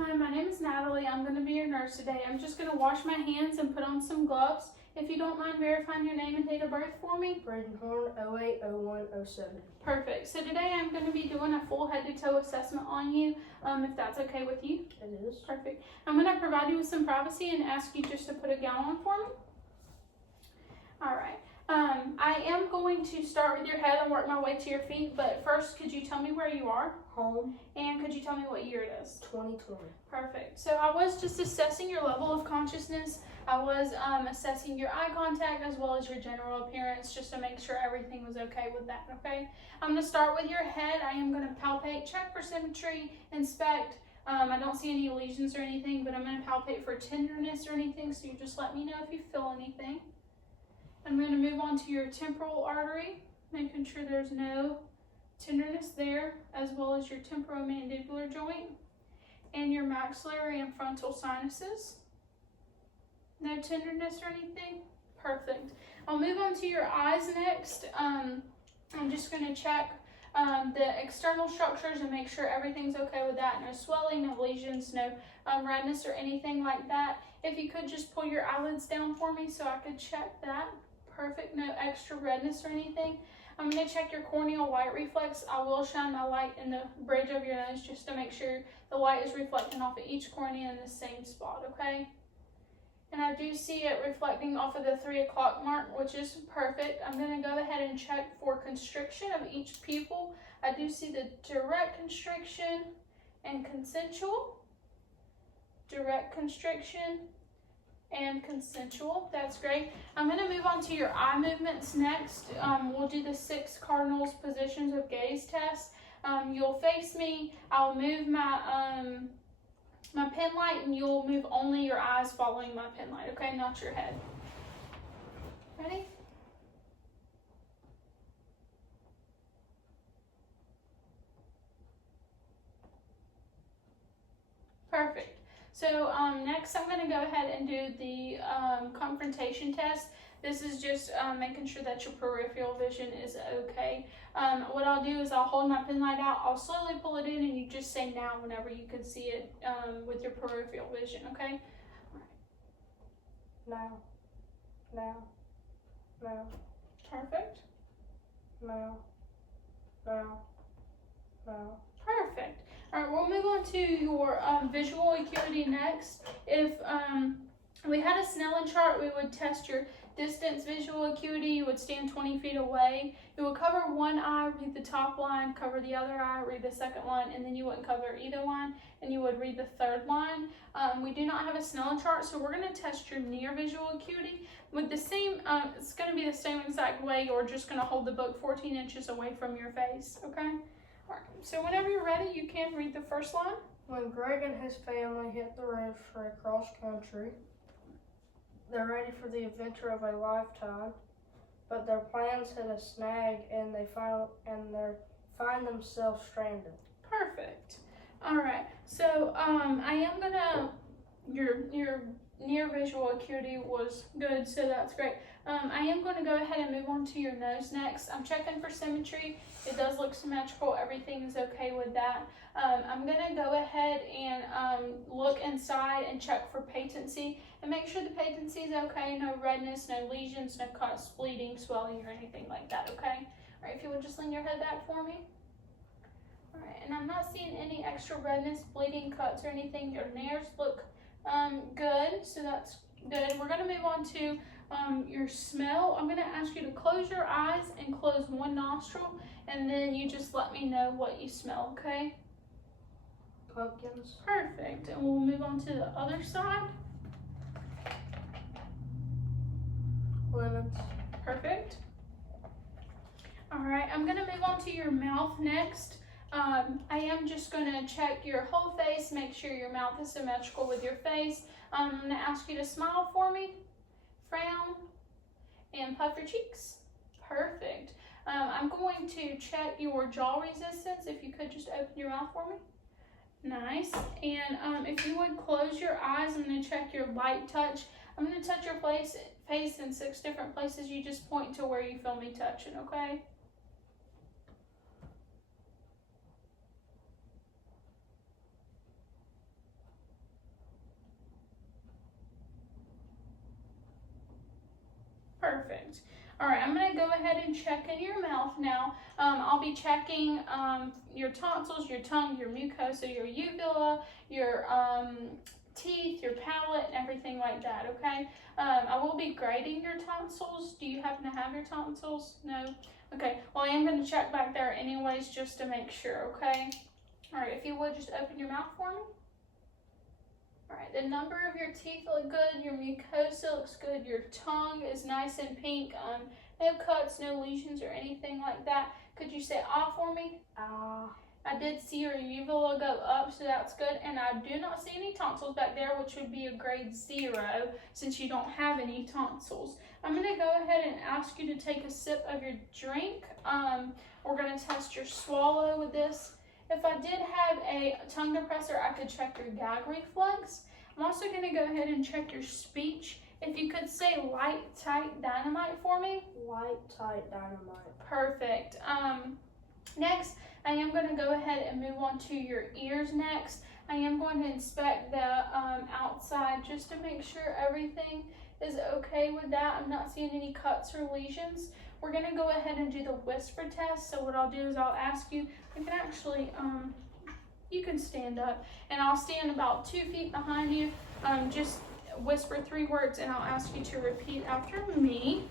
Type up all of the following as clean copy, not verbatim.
Hi, my name is Natalie. I'm going to be your nurse today. I'm just going to wash my hands and put on some gloves. If you don't mind verifying your name and date of birth for me. Braden Horn, 080107. Perfect. So today I'm going to be doing a full head to toe assessment on you, if that's okay with you. It is. Perfect. I'm going to provide you with some privacy and ask you just to put a gown on for me. All right. I am going to start with your head and work my way to your feet, but first, could you tell me where you are? Home. And could you tell me what year it is? 2020. Perfect. So I was just assessing your level of consciousness. I was assessing your eye contact as well as your general appearance just to make sure everything was okay with that, okay? I'm going to start with your head. I am going to palpate, check for symmetry, inspect. I don't see any lesions or anything, but I'm going to palpate for tenderness or anything, so you just let me know if you feel anything. I'm going to move on to your temporal artery, making sure there's no tenderness there, as well as your temporomandibular joint and your maxillary and frontal sinuses. No tenderness or anything? Perfect. I'll move on to your eyes next. I'm just going to check the external structures and make sure everything's okay with that. No swelling, no lesions, no redness or anything like that. If you could just pull your eyelids down for me so I could check that. Perfect. No extra redness or anything. I'm going to check your corneal light reflex. I will shine my light in the bridge of your nose just to make sure the light is reflecting off of each cornea in the same spot, okay? And I do see it reflecting off of the 3 o'clock mark, which is perfect. I'm going to go ahead and check for constriction of each pupil. I do see the direct constriction and consensual. Direct constriction and consensual. That's great. I'm going to move on to your eye movements next. We'll do the 6 cardinals positions of gaze test. You'll face me. I'll move my my pen light, and you'll move only your eyes following my pen light, okay? Not your head. Ready? Perfect. So next I'm going to go ahead and do the confrontation test. This is just making sure that your peripheral vision is okay. What I'll do is I'll hold my pen light out, I'll slowly pull it in, and you just say now whenever you can see it with your peripheral vision, okay? Now. Now. Now. Perfect. Now. Now. Now. Perfect. All right, we'll move on to your visual acuity next. If we had a Snellen chart, we would test your distance visual acuity. You would stand 20 feet away. You would cover one eye, read the top line, cover the other eye, read the second line, and then you wouldn't cover either line, and you would read the third line. We do not have a Snellen chart, so we're going to test your near visual acuity with the same, it's going to be the same exact way. You're just going to hold the book 14 inches away from your face, okay? All right, so whenever you're ready, you can read the first line. When Greg and his family hit the road for a cross country, they're ready for the adventure of a lifetime, but their plans hit a snag and they find themselves stranded. Perfect. All right, so I am gonna, your near visual acuity was good, so that's great. I am going to go ahead and move on to your nose next. I'm checking for symmetry. It does look symmetrical. Everything is okay with that. I'm going to go ahead and look inside and check for patency and make sure the patency is okay. No redness, no lesions, no cuts, bleeding, swelling, or anything like that, okay? All right, if you would just lean your head back for me. All right, and I'm not seeing any extra redness, bleeding, cuts, or anything. Your nails look good, so that's good. We're going to move on to your smell. I'm going to ask you to close your eyes and close one nostril, and then you just let me know what you smell, okay? Pumpkins. Perfect. And we'll move on to the other side. Lemons. Perfect. All right, I'm going to move on to your mouth next. I am just going to check your whole face, make sure your mouth is symmetrical with your face. I'm going to ask you to smile for me, frown, and puff your cheeks. Perfect. I'm going to check your jaw resistance. If you could just open your mouth for me. Nice. And if you would close your eyes, I'm going to check your light touch. I'm going to touch your face in 6 different places. You just point to where you feel me touching, okay? Perfect. All right, I'm gonna go ahead and check in your mouth now. I'll be checking your tonsils, your tongue, your mucosa, your uvula, your teeth, your palate, and everything like that, okay? I will be grading your tonsils. Do you happen to have your tonsils? No? Okay, well, I am gonna check back there anyways just to make sure, okay? All right, if you would, just open your mouth for me. All right, the number of your teeth look good, your mucosa looks good, your tongue is nice and pink, no cuts, no lesions or anything like that. Could you say ah for me? Ah. I did see your uvula go up, so that's good, and I do not see any tonsils back there, which would be a grade 0 since you don't have any tonsils. I'm gonna go ahead and ask you to take a sip of your drink. We're gonna test your swallow with this. If I did have a tongue depressor, I could check your gag reflex. I'm also going to go ahead and check your speech. If you could say light, tight, dynamite for me. Light, tight, dynamite. Perfect. Next, I am going to go ahead and move on to your ears next. I am going to inspect the outside just to make sure everything is okay with that. I'm not seeing any cuts or lesions. We're going to go ahead and do the whisper test. So what I'll do is I'll ask you, you can actually, you can stand up, and I'll stand about 2 feet behind you. Just whisper 3 words, and I'll ask you to repeat after me.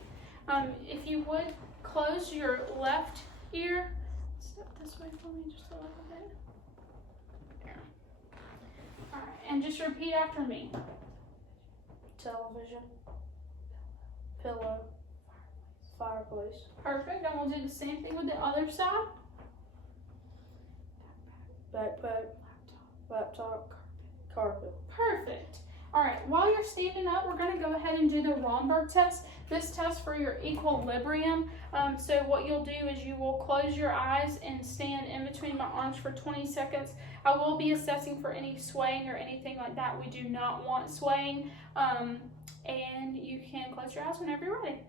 If you would, close your left ear. Step this way for me just a little bit. There. All right, and just repeat after me. Television. Pillow. Fireplace. Perfect, and we'll do the same thing with the other side. Backpack. Laptop. Carpet. Perfect. All right, while you're standing up, we're going to go ahead and do the Romberg test. This test for your equilibrium. So what you'll do is you will close your eyes and stand in between my arms for 20 seconds. I will be assessing for any swaying or anything like that. We do not want swaying. And you can close your eyes whenever you're ready.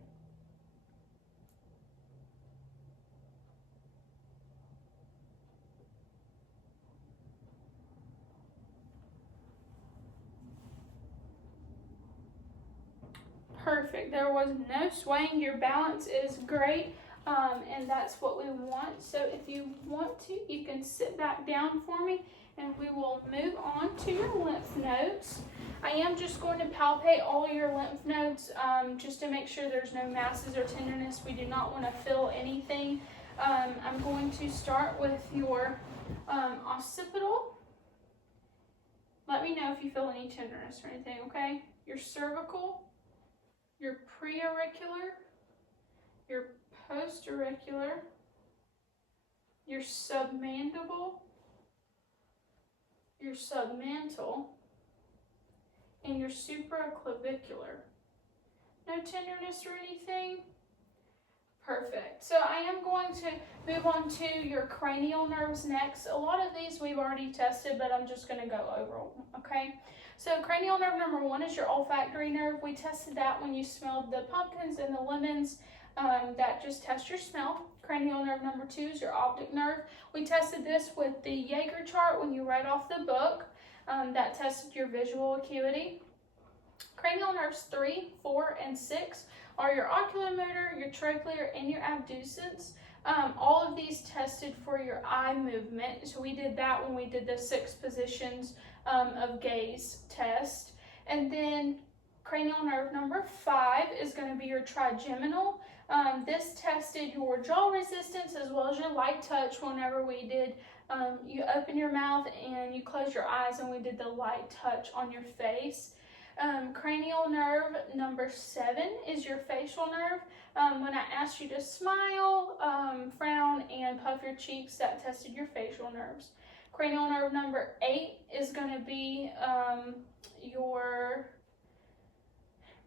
Perfect. There was no swaying. Your balance is great, and that's what we want. So if you want to, you can sit back down for me, and we will move on to your lymph nodes. I am just going to palpate all your lymph nodes just to make sure there's no masses or tenderness. We do not want to feel anything. I'm going to start with your occipital. Let me know if you feel any tenderness or anything, okay? Your cervical, your preauricular, your postauricular, your submandible, your submantle, and your supraclavicular. No tenderness or anything? Perfect. So I am going to move on to your cranial nerves next. A lot of these we've already tested, but I'm just going to go over them, okay? So cranial nerve number 1 is your olfactory nerve. We tested that when you smelled the pumpkins and the lemons. That just tests your smell. Cranial nerve number 2 is your optic nerve. We tested this with the Jaeger chart when you read off the book. That tested your visual acuity. Cranial nerves 3, 4, and 6 are your oculomotor, your trochlear, and your abducens. All of these tested for your eye movement. So we did that when we did the 6 positions of gaze test. And then cranial nerve number 5 is going to be your trigeminal. This tested your jaw resistance as well as your light touch whenever we did, you open your mouth and you close your eyes and we did the light touch on your face. Cranial nerve number 7 is your facial nerve. When I asked you to smile, frown, and puff your cheeks, that tested your facial nerves. Cranial nerve number 8 is going to be your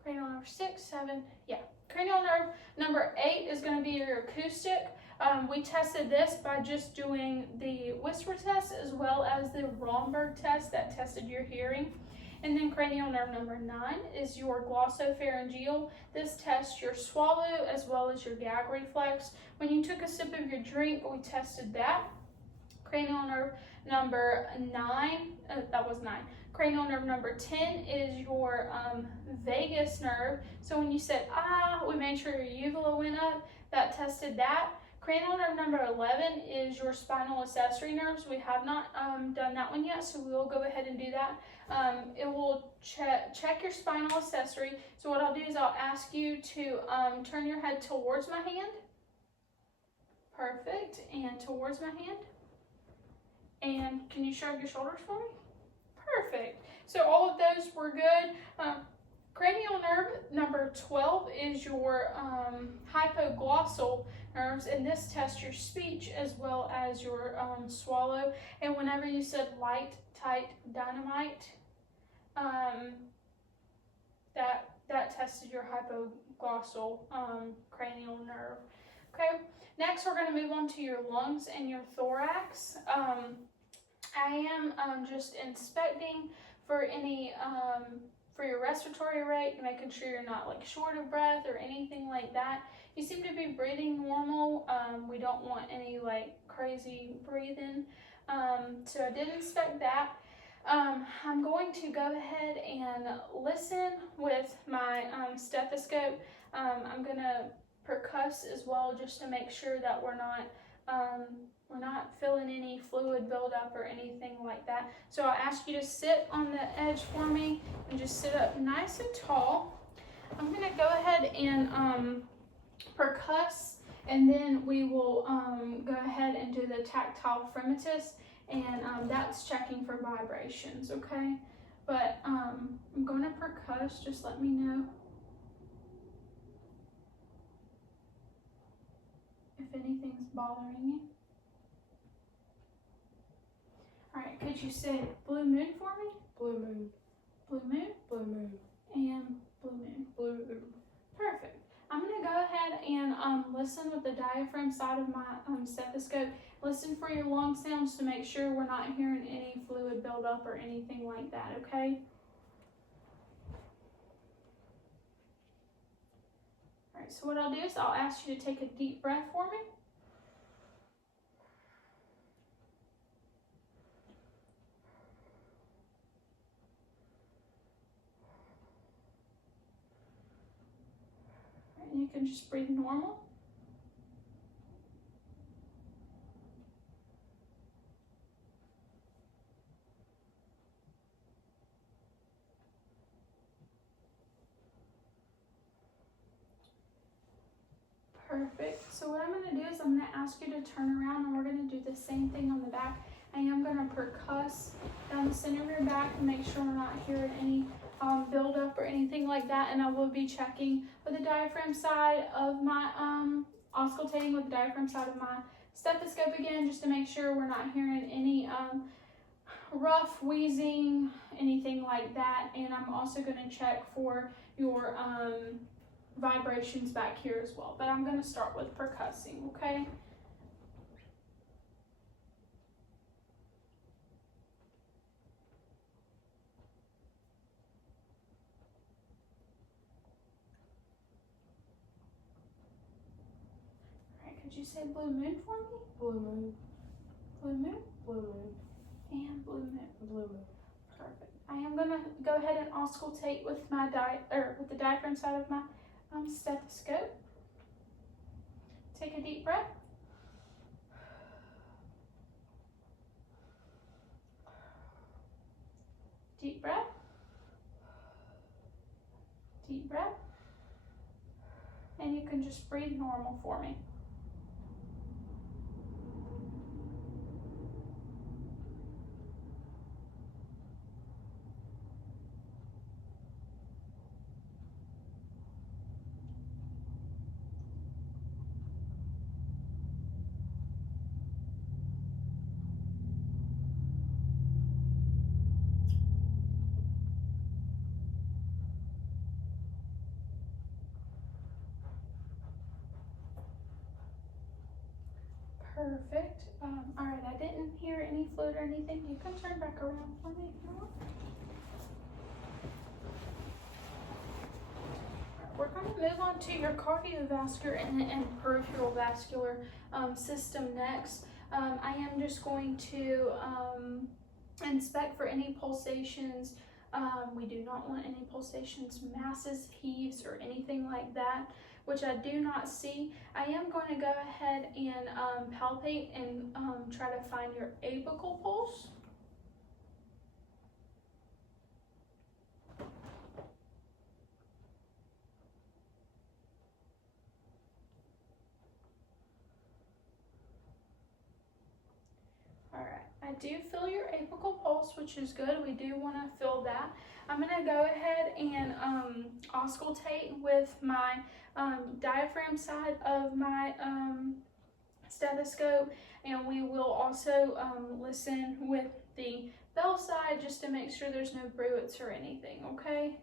cranial nerve 6, 7, yeah. Cranial nerve number 8 is going to be your acoustic. We tested this by just doing the whisper test as well as the Romberg test that tested your hearing. And then cranial nerve number 9 is your glossopharyngeal. This tests your swallow as well as your gag reflex. When you took a sip of your drink, we tested that. Cranial nerve number 9, that was 9. Cranial nerve number 10 is your vagus nerve. So when you said, we made sure your uvula went up, that tested that. Cranial nerve number 11 is your spinal accessory nerves. We have not done that one yet, so we will go ahead and do that. It will check your spinal accessory. So what I'll do is I'll ask you to turn your head towards my hand. Perfect. And towards my hand. And can you shrug your shoulders for me? Perfect. So all of those were good. Cranial nerve number 12 is your hypoglossal nerves, and this tests your speech as well as your swallow. And whenever you said light, tight, dynamite, that tested your hypoglossal cranial nerve. Okay, next we're going to move on to your lungs and your thorax. I am just inspecting for any for your respiratory rate, making sure you're not like short of breath or anything like that. You seem to be breathing normal. We don't want any like crazy breathing. So I did inspect that. I'm going to go ahead and listen with my stethoscope. I'm gonna percuss as well, just to make sure that we're not feeling any fluid buildup or anything like that. So I'll ask you to sit on the edge for me and just sit up nice and tall. I'm gonna go ahead and percuss, and then we will go ahead and do the tactile fremitus, and that's checking for vibrations, okay? But I'm going to percuss, just let me know if anything's bothering you. All right, could you say blue moon for me? Blue moon. Blue moon? Blue moon. And blue moon. Blue moon. Perfect. I'm going to go ahead and listen with the diaphragm side of my stethoscope. Listen for your lung sounds to make sure we're not hearing any fluid buildup or anything like that, okay? All right, so what I'll do is I'll ask you to take a deep breath for me. And you can just breathe normal. Perfect. So what I'm going to do is I'm going to ask you to turn around, and we're going to do the same thing on the back. I am going to percuss down the center of your back to make sure we're not hearing any buildup or anything like that. And I will be checking with the diaphragm side of my, auscultating with the diaphragm side of my stethoscope again, just to make sure we're not hearing any rough wheezing, anything like that. And I'm also going to check for your vibrations back here as well. But I'm going to start with percussing, okay? Could you say blue moon for me? Blue moon. Blue moon? Blue moon. And blue moon. Blue moon. Perfect. I am gonna go ahead and auscultate with my with the diaphragm side of my stethoscope. Take a deep breath. Deep breath. Deep breath. And you can just breathe normal for me. Perfect. All right, I didn't hear any fluid or anything. You can turn back around for me if you want. We're going to move on to your cardiovascular and peripheral vascular system next. I am just going to inspect for any pulsations. We do not want any pulsations, masses, heaves, or anything like that, which I do not see. I am going to go ahead and palpate and try to find your apical pulse. Alright, I do feel your apical pulse, which is good. We do want to feel that. I'm going to go ahead and auscultate with my diaphragm side of my stethoscope, and we will also listen with the bell side just to make sure there's no bruits or anything, okay?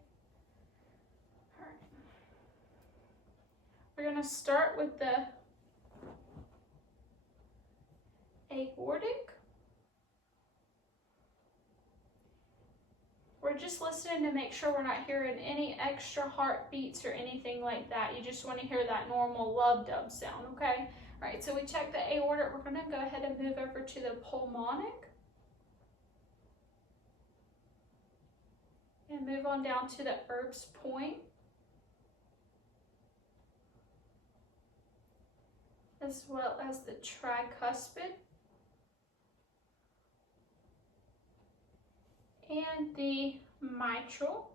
Alright. We're going to start with the aortic. We're just listening to make sure we're not hearing any extra heartbeats or anything like that. You just want to hear that normal lub-dub sound, okay? All right, so we checked the aortic. We're going to go ahead and move over to the pulmonic. And move on down to the Erb's point. As well as the tricuspid. And the mitral.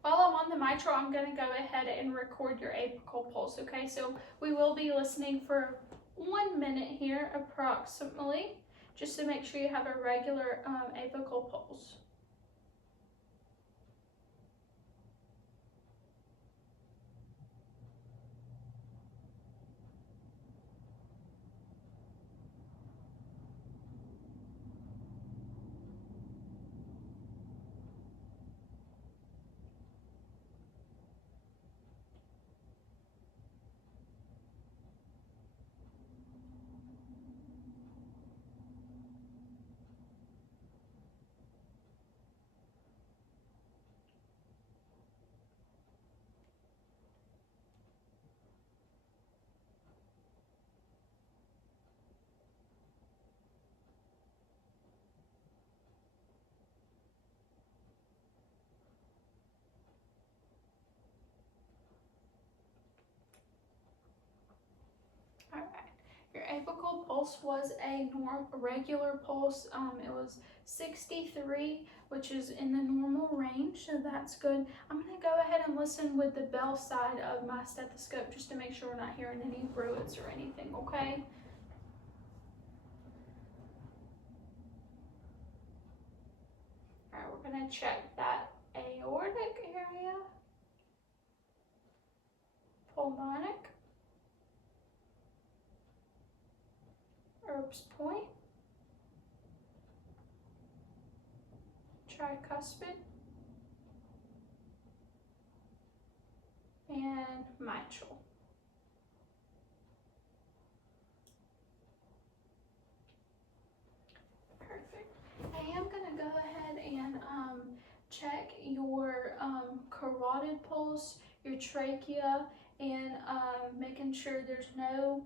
While I'm on the mitral, I'm going to go ahead and record your apical pulse, okay? So we will be listening for 1 minute here approximately, just to make sure you have a regular apical pulse. Alright, your apical pulse was a regular pulse. It was 63, which is in the normal range, so that's good. I'm going to go ahead and listen with the bell side of my stethoscope just to make sure we're not hearing any bruits or anything, okay? Alright, we're going to check that aortic area, pulmonic, Erb's point, tricuspid, and mitral. Perfect. I am going to go ahead and check your carotid pulse, your trachea, and making sure there's no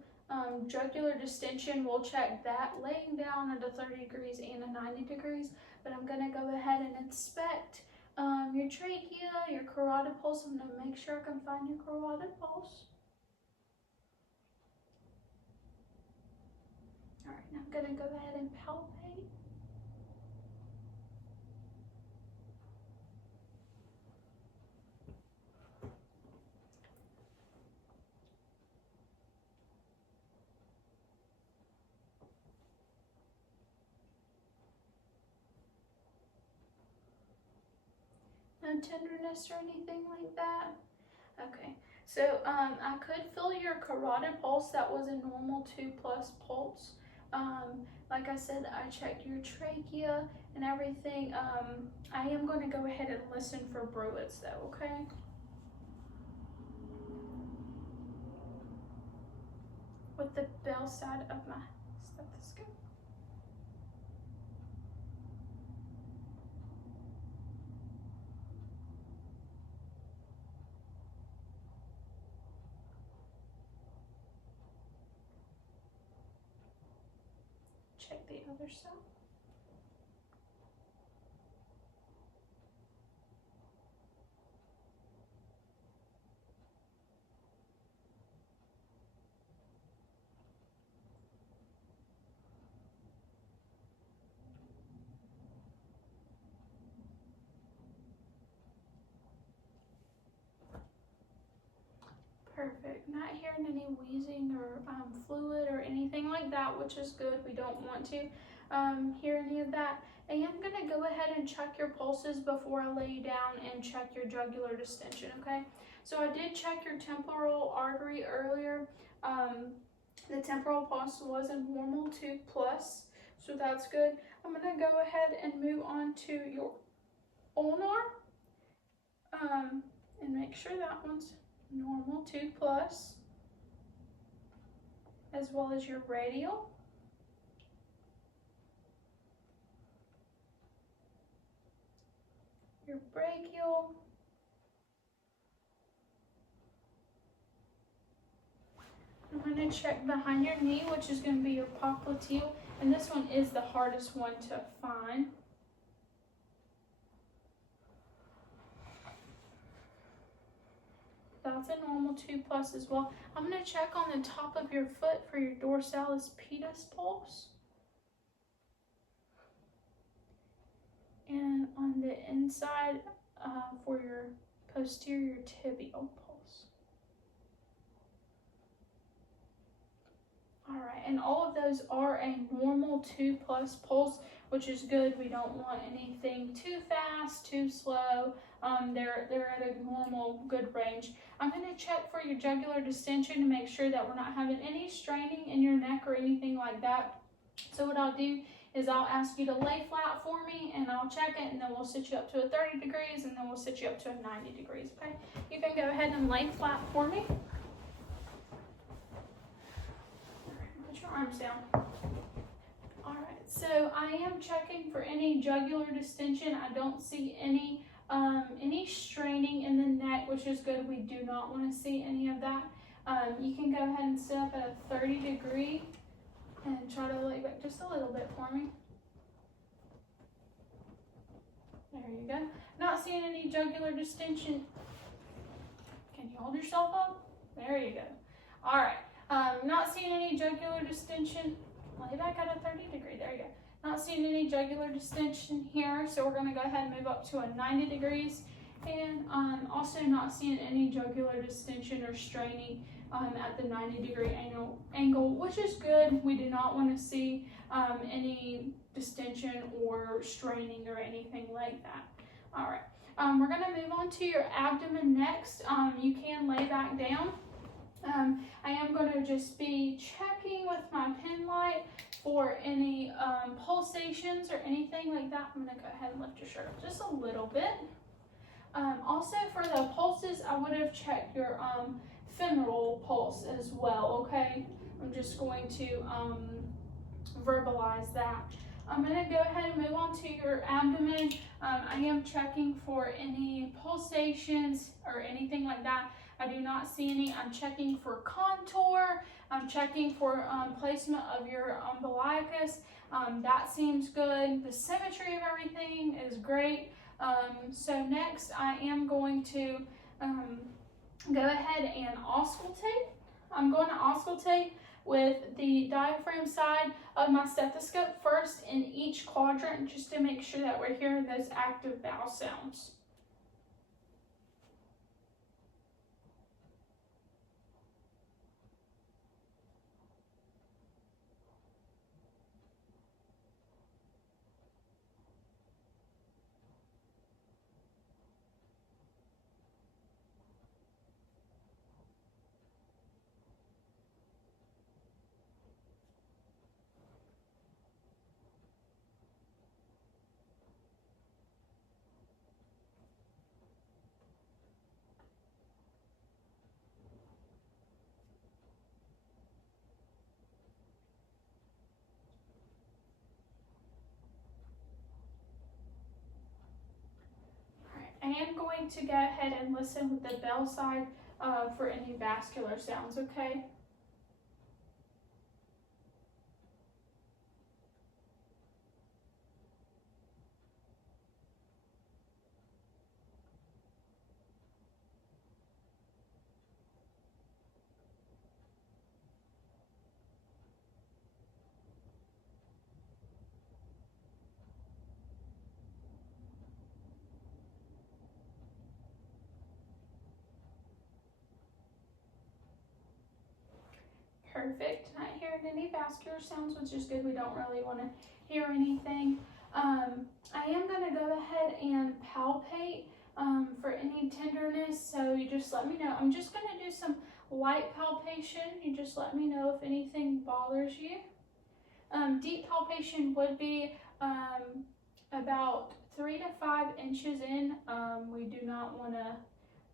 jugular distension. We'll check that laying down at a 30 degrees and a 90 degrees, but I'm going to go ahead and inspect your trachea, your carotid pulse. I'm going to make sure I can find your carotid pulse. All right, now I'm going to go ahead and palpate. No tenderness or anything like that? Okay, so I could feel your carotid pulse. That was a normal 2+ pulse. Like I said, I checked your trachea and everything. I am going to go ahead and listen for bruits though, okay? With the bell side of my stethoscope. the other side. Perfect. Not hearing any wheezing or fluid or anything like that, which is good. We don't want to hear any of that. And I'm going to go ahead and check your pulses before I lay you down and check your jugular distension, okay? So I did check your temporal artery earlier. The temporal pulse was a normal 2+, so that's good. I'm going to go ahead and move on to your ulnar and make sure that one's normal 2+, as well as your radial. Your brachial. I'm going to check behind your knee, which is going to be your popliteal, and this one is the hardest one to find. That's a normal 2+ as well. I'm going to check on the top of your foot for your dorsalis pedis pulse. And on the inside for your posterior tibial pulse. All right, and all of those are a normal 2+ pulse, which is good. We don't want anything too fast, too slow. They're at a normal, good range. I'm going to check for your jugular distension to make sure that we're not having any straining in your neck or anything like that. So what I'll do is I'll ask you to lay flat for me, and I'll check it, and then we'll sit you up to a 30 degrees, and then we'll sit you up to a 90 degrees, okay? You can go ahead and lay flat for me. Put your arms down. All right, so I am checking for any jugular distension. I don't see any straining in the neck, which is good. We do not want to see any of that. You can go ahead and sit up at a 30 degree and try to lay back just a little bit for me. There you go. Not seeing any jugular distension. Can you hold yourself up? There you go. All right. Not seeing any jugular distension. Lay back at a 30 degree. There you go. Not seeing any jugular distension here, so we're going to go ahead and move up to a 90 degrees. And also not seeing any jugular distension or straining at the 90 degree angle, which is good. We do not want to see any distension or straining or anything like that. All right, we're going to move on to your abdomen next. You can lay back down. I am going to just be checking with my pen light for any pulsations or anything like that. I'm going to go ahead and lift your shirt up just a little bit. Also for the pulses, I would have checked your femoral pulse as well, okay? I'm just going to verbalize that. I'm going to go ahead and move on to your abdomen. I am checking for any pulsations or anything like that. I do not see any. I'm checking for contour. I'm checking for placement of your umbilicus. That seems good. The symmetry of everything is great. So next I am going to go ahead and auscultate. I'm going to auscultate with the diaphragm side of my stethoscope first in each quadrant, just to make sure that we're hearing those active vowel sounds. I am going to go ahead and listen with the bell side for any vascular sounds, okay? Perfect. Not hearing any vascular sounds, which is good. We don't really want to hear anything. I am going to go ahead and palpate for any tenderness, so you just let me know. I'm just going to do some light palpation. You just let me know if anything bothers you. Deep palpation would be about 3 to 5 inches in. We do not want to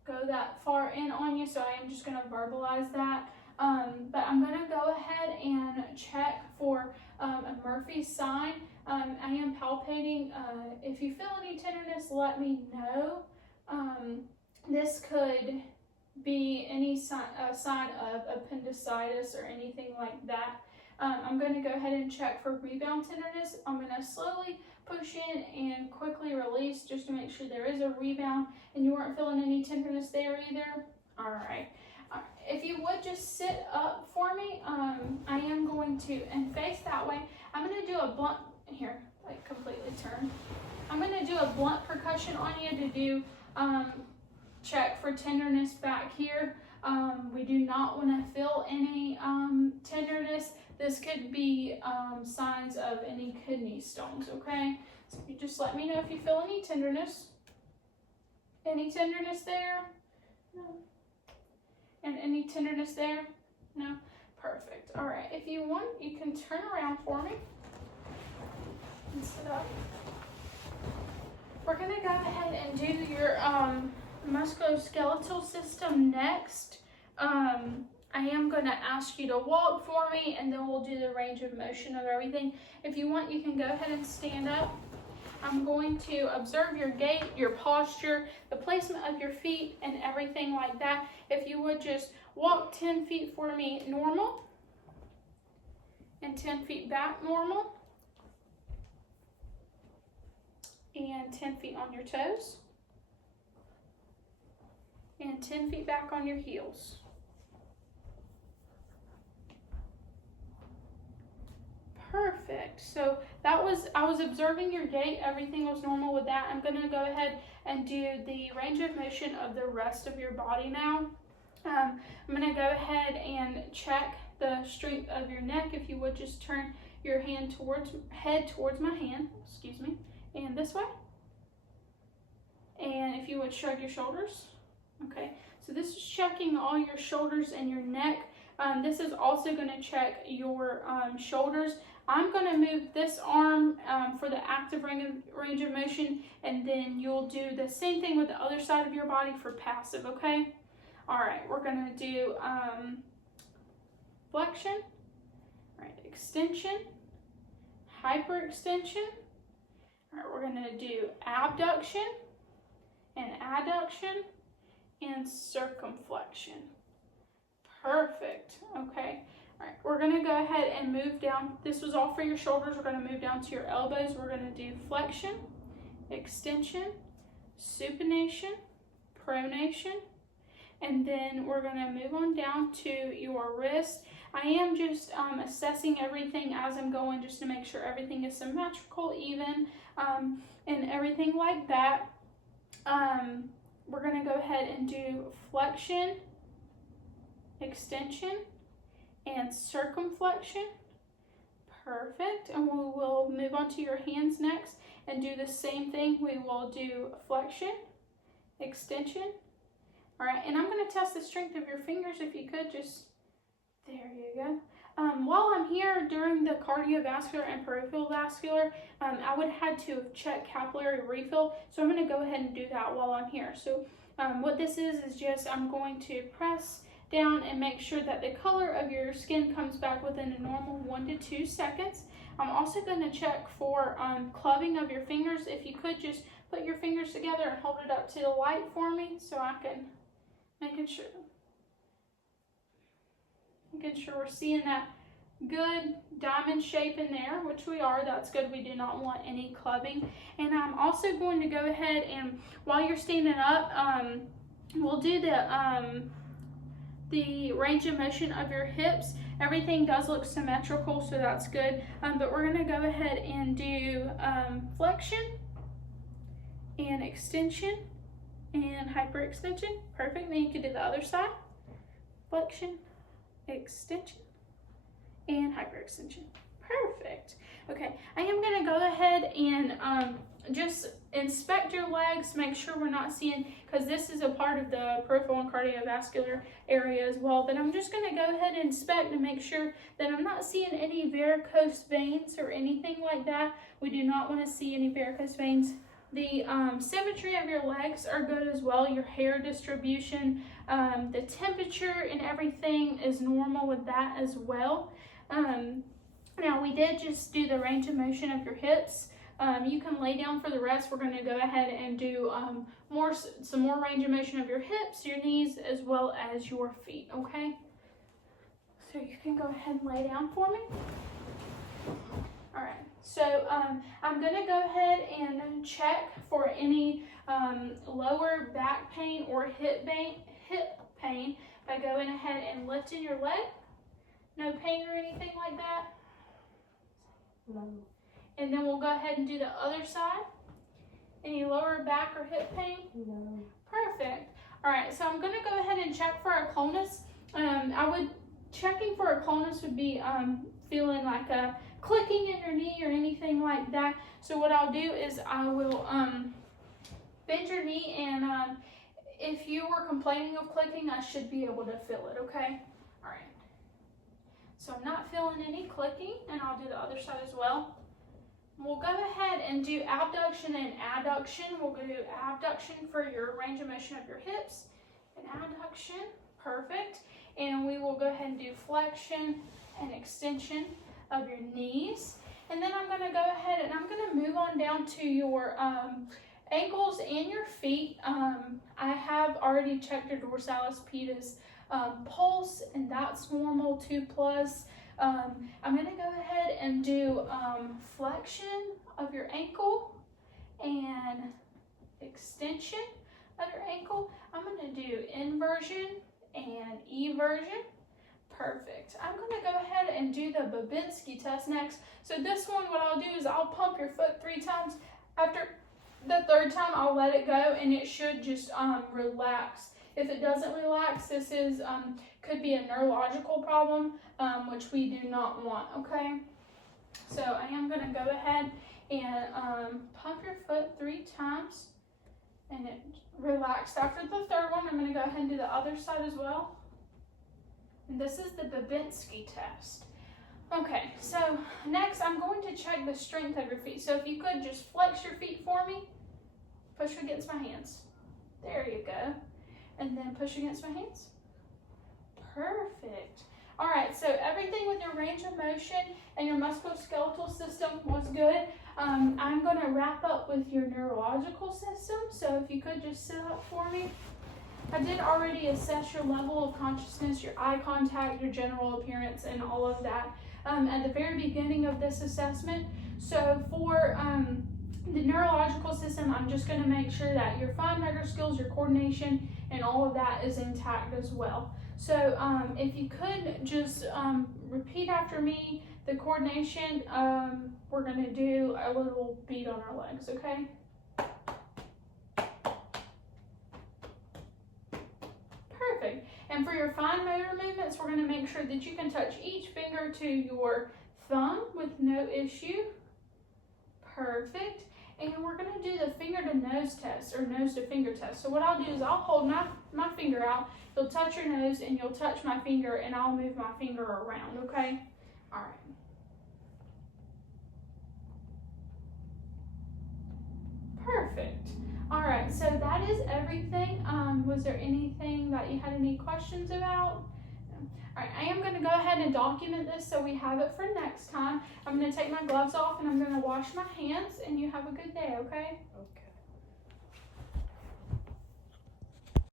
go that far in on you, so I am just going to verbalize that. But I'm going to go ahead and check for a Murphy's sign. I am palpating. If you feel any tenderness, let me know. This could be any sign of appendicitis or anything like that. I'm going to go ahead and check for rebound tenderness. I'm going to slowly push in and quickly release just to make sure there is a rebound and you weren't feeling any tenderness there either. All right. If you would just sit up for me, I am going to, and face that way, I'm going to do a blunt, here, like completely turn. I'm going to do a blunt percussion on you to do, check for tenderness back here. We do not want to feel any tenderness. This could be signs of any kidney stones, okay? So you just let me know if you feel any tenderness. Any tenderness there? No. And any tenderness there? No? Perfect. All right, if you want, you can turn around for me and sit up. We're gonna go ahead and do your musculoskeletal system next. I am going to ask you to walk for me, and then we'll do the range of motion of everything. If you want, you can go ahead and stand up. I'm going to observe your gait, your posture, the placement of your feet, and everything like that. If you would just walk 10 feet for me normal, and 10 feet back normal, and 10 feet on your toes, and 10 feet back on your heels. Perfect. So that was, I was observing your gait. Everything was normal with that. I'm going to go ahead and do the range of motion of the rest of your body now. I'm going to go ahead and check the strength of your neck. If you would just turn your head towards my hand, excuse me, and this way. And if you would shrug your shoulders. Okay. So this is checking all your shoulders and your neck. This is also going to check your shoulders. I'm going to move this arm for the active range of motion, and then you'll do the same thing with the other side of your body for passive, okay? All right, we're going to do flexion, all right, extension, hyperextension. All right, we're going to do abduction and adduction and circumflexion. Perfect. Okay. All right. We're going to go ahead and move down. This was all for your shoulders. We're going to move down to your elbows. We're going to do flexion, extension, supination, pronation, and then we're going to move on down to your wrist. I am just assessing everything as I'm going just to make sure everything is symmetrical, even, and everything like that. We're going to go ahead and do flexion, extension, and circumflexion. Perfect. And we will move on to your hands next and do the same thing. We will do flexion, extension. All right, and I'm going to test the strength of your fingers. If you could just, there you go. While I'm here during the cardiovascular and peripheral vascular, I would have to check capillary refill. So I'm going to go ahead and do that while I'm here. So what this is just I'm going to press down and make sure that the color of your skin comes back within a normal 1 to 2 seconds. I'm also going to check for clubbing of your fingers. If you could just put your fingers together and hold it up to the light for me so I can making sure we're seeing that good diamond shape in there, which we are. That's good. We do not want any clubbing. And I'm also going to go ahead and while you're standing up, we'll do the range of motion of your hips. Everything does look symmetrical, so that's good. But we're going to go ahead and do flexion and extension and hyperextension. Perfect. Then you can do the other side. Flexion, extension, and hyperextension. Perfect. Okay, I am gonna go ahead and just inspect your legs, make sure we're not seeing, because this is a part of the peripheral and cardiovascular area as well, but I'm just gonna go ahead and inspect to make sure that I'm not seeing any varicose veins or anything like that. We do not want to see any varicose veins. The symmetry of your legs are good as well, your hair distribution, the temperature and everything is normal with that as well. Now we did just do the range of motion of your hips. You can lay down for the rest. We're going to go ahead and do some more range of motion of your hips, your knees, as well as your feet, okay? So you can go ahead and lay down for me. All right, so I'm going to go ahead and check for any lower back pain or hip pain by going ahead and lifting your leg. No pain or anything like that? No. And then we'll go ahead and do the other side. Any lower back or hip pain? No. Perfect. All right, so I'm gonna go ahead and check for a clonus. Checking for a clonus would be feeling like a clicking in your knee or anything like that. So what I'll do is I will bend your knee, and if you were complaining of clicking, I should be able to feel it, okay? All right. So I'm not feeling any clicking, and I'll do the other side as well. We'll go ahead and do abduction and adduction. We'll do abduction for your range of motion of your hips, and adduction, perfect. And we will go ahead and do flexion and extension of your knees. And then I'm gonna go ahead and I'm gonna move on down to your ankles and your feet. I have already checked your dorsalis pedis pulse, and that's normal, 2+. I'm gonna go ahead and do flexion of your ankle and extension of your ankle. I'm gonna do inversion and eversion. Perfect. I'm gonna go ahead and do the Babinski test next. So this one, what I'll do is I'll pump your foot 3 times. After the 3rd time, I'll let it go, and it should just relax. If it doesn't relax, this is could be a neurological problem, which we do not want, okay? So I am gonna go ahead and pump your foot 3 times, and it relaxed. After the 3rd one, I'm gonna go ahead and do the other side as well. And this is the Babinski test. Okay, so next I'm going to check the strength of your feet. So if you could just flex your feet for me, push against my hands. There you go. And then push against my hands. Perfect. All right, so everything with your range of motion and your musculoskeletal system was good. I'm gonna wrap up with your neurological system. So if you could just sit up for me. I did already assess your level of consciousness, your eye contact, your general appearance, and all of that at the very beginning of this assessment. So for the neurological system, I'm just going to make sure that your fine motor skills, your coordination, and all of that is intact as well. So if you could just repeat after me the coordination, we're going to do a little beat on our legs, okay? Perfect. And for your fine motor movements, we're going to make sure that you can touch each finger to your thumb with no issue. Perfect. And we're going to do the finger to nose test, or nose to finger test. So what I'll do is I'll hold my finger out, you'll touch your nose, and you'll touch my finger, and I'll move my finger around, okay? All right. Perfect. All right, so that is everything. Was there anything that you had any questions about? All right, I am going to go ahead and document this so we have it for next time. I'm going to take my gloves off, and I'm going to wash my hands, and you have a good day, okay? Okay.